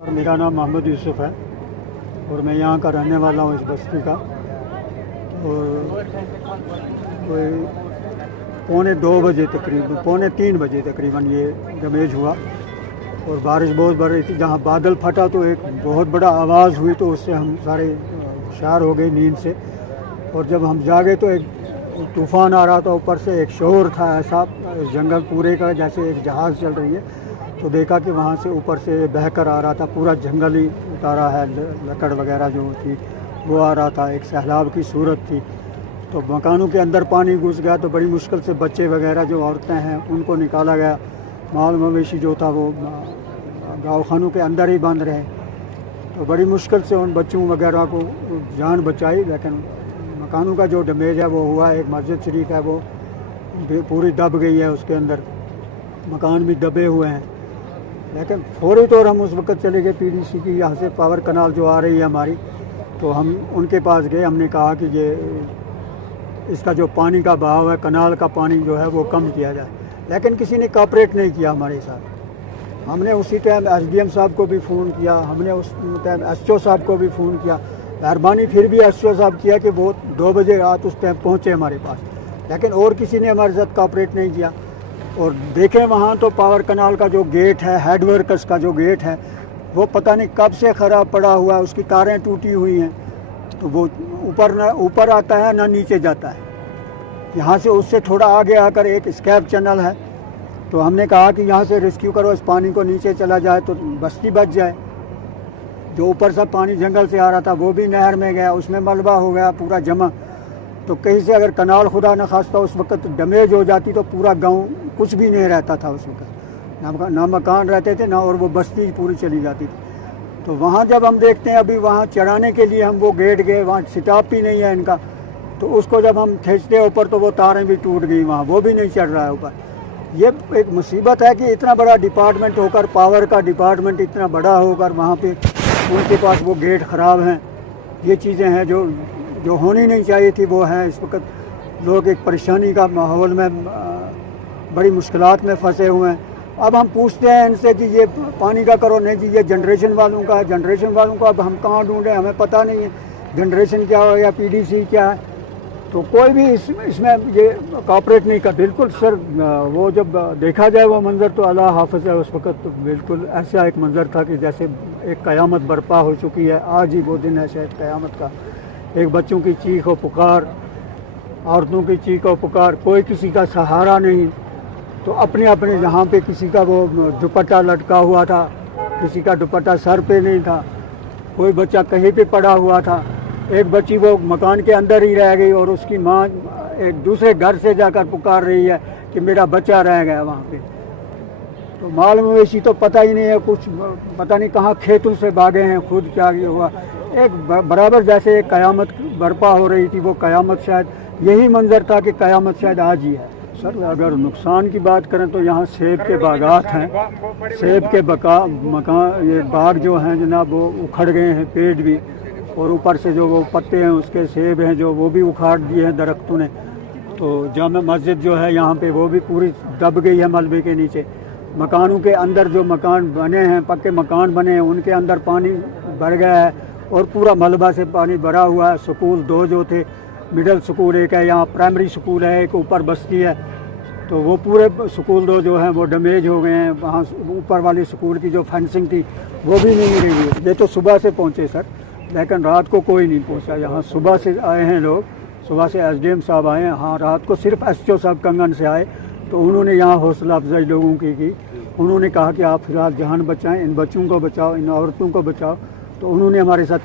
और मेरा नाम मोहम्मद यूसुफ है और मैं यहाँ का रहने वाला हूँ इस बस्ती का। और कोई पौने तीन बजे तकरीबन ये डैमेज हुआ और बारिश बहुत बढ़ रही थी। जहाँ बादल फटा तो एक बहुत बड़ा आवाज़ हुई तो उससे हम सारे होशियार हो गए नींद से। और जब हम जागे तो एक तूफ़ान आ रहा था, ऊपर से एक शोर था ऐसा जंगल पूरे का जैसे एक जहाज़ चल रही है। तो देखा कि वहाँ से ऊपर से बह कर आ रहा था, पूरा जंगल ही उतारा है, लकड़ वगैरह जो थी वो आ रहा था, एक सैलाब की सूरत थी। तो मकानों के अंदर पानी घुस गया तो बड़ी मुश्किल से बच्चे वगैरह जो औरतें हैं उनको निकाला गया। माल मवेशी जो था वो गाँवखानों के अंदर ही बंद रहे। तो बड़ी मुश्किल से उन बच्चों वगैरह को जान बचाई। लेकिन मकानों का जो डैमेज है वो हुआ, एक मस्जिद शरीफ है वो पूरी दब गई है, उसके अंदर मकान भी दबे हुए हैं। लेकिन फौरी तौर हम उस वक्त चले गए पीडीसी की, यहाँ से पावर कनाल जो आ रही है हमारी, तो हम उनके पास गए। हमने कहा कि ये इसका जो पानी का बहाव है, कनाल का पानी जो है वो कम किया जाए। लेकिन किसी ने कोऑपरेट नहीं किया हमारे साथ। हमने उसी टाइम एसडीएम साहब को भी फ़ोन किया, हमने उस टाइम एसओ साहब को भी फ़ोन किया। मेहरबानी फिर भी एसओ साहब किया कि वो 2 बजे रात उस टाइम पहुँचे हमारे पास, लेकिन और किसी ने हमारे साथ कोऑपरेट नहीं किया। और देखें वहाँ तो पावर कनाल का जो गेट है, हेड वर्कर्स का जो गेट है, वो पता नहीं कब से ख़राब पड़ा हुआ है, उसकी तारें टूटी हुई हैं। तो वो ऊपर आता है ना नीचे जाता है। यहाँ से उससे थोड़ा आगे आकर एक स्कैप चैनल है, तो हमने कहा कि यहाँ से रेस्क्यू करो, इस पानी को नीचे चला जाए तो बस्ती बच जाए। जो ऊपर से पानी जंगल से आ रहा था वो भी नहर में गया, उसमें मलबा हो गया पूरा जमा। तो कहीं से अगर कनाल खुदा न खास्ता उस वक्त डैमेज हो जाती तो पूरा गांव कुछ भी नहीं रहता था उस वक्त, ना मकान रहते थे ना, और वो बस्ती पूरी चली जाती थी। तो वहाँ जब हम देखते हैं अभी वहाँ चढ़ाने के लिए हम वो गेट गए, वहाँ स्टाफ भी नहीं है इनका, तो उसको जब हम खींचते हैं ऊपर तो वो तारें भी टूट गई, वहाँ वो भी नहीं चढ़ रहा है ऊपर। ये एक मुसीबत है कि इतना बड़ा डिपार्टमेंट होकर, पावर का डिपार्टमेंट इतना बड़ा होकर, वहाँ पे उनके पास वो गेट ख़राब हैं। ये चीज़ें हैं जो होनी नहीं चाहिए थी, वो है। इस वक्त लोग एक परेशानी का माहौल में, बड़ी मुश्किलात में फंसे हुए हैं। अब हम पूछते हैं इनसे कि ये पानी का करो, नहीं जी ये जनरेशन वालों का है, जनरेशन वालों को अब हम कहाँ ढूंढें, हमें पता नहीं है जनरेशन क्या हो या पीडीसी क्या है। तो कोई भी इसमें ये कोऑपरेट नहीं कर। बिल्कुल सर, वो जब देखा जाए वो मंज़र तो अल्लाह हाफ़िज़ है, उस वक्त तो बिल्कुल ऐसा एक मंज़र था कि जैसे एक क़यामत बर्पा हो चुकी है। आज ही वो दिन है शायद क़यामत का। एक बच्चों की चीख और पुकार, औरतों की चीख और पुकार, कोई किसी का सहारा नहीं। तो अपने अपने जहाँ पे किसी का वो दुपट्टा लटका हुआ था, किसी का दुपट्टा सर पे नहीं था, कोई बच्चा कहीं पे पड़ा हुआ था। एक बच्ची वो मकान के अंदर ही रह गई और उसकी माँ एक दूसरे घर से जाकर पुकार रही है कि मेरा बच्चा रह गया वहाँ पे। तो माल मवेशी तो पता ही नहीं है, कुछ पता नहीं कहाँ खेतों से भागे हैं, खुद क्या हुआ। एक बराबर जैसे एक क़यामत बर्पा हो रही थी, वो क़यामत शायद यही मंज़र था कि क़यामत शायद आज ही है। सर अगर नुकसान की बात करें तो यहाँ सेब के बागात हैं, सेब के मकान, ये बाग जो हैं जनाब वो उखड़ गए हैं, पेड़ भी, और ऊपर से जो वो पत्ते हैं उसके सेब हैं जो वो भी उखाड़ दिए हैं दरख्तों ने। तो जामा मस्जिद जो है यहाँ पे वो भी पूरी दब गई है मलबे के नीचे। मकानों के अंदर जो मकान बने हैं, पक्के मकान बने हैं, उनके अंदर पानी भर गया है और पूरा मलबा से पानी भरा हुआ है। स्कूल 2 जो थे, मिडिल स्कूल एक है, यहाँ प्राइमरी स्कूल है, एक ऊपर बस्ती है, तो वो पूरे स्कूल 2 जो हैं वो डैमेज हो गए हैं। वहाँ ऊपर वाली स्कूल की जो फेंसिंग थी वो भी नहीं रही है। ये तो सुबह से पहुँचे सर, लेकिन रात को कोई नहीं पहुँचा। यहाँ सुबह से आए हैं लोग, सुबह से एसडीएम साहब आए हैं, हाँ रात को सिर्फ एसओ साहब कंगन से आए, तो उन्होंने यहाँ हौसला अफजाई लोगों की। उन्होंने कहा कि आप फिलहाल जान बचाएं, इन बच्चों को बचाओ, इन औरतों को बचाओ। तो उन्होंने हमारे साथ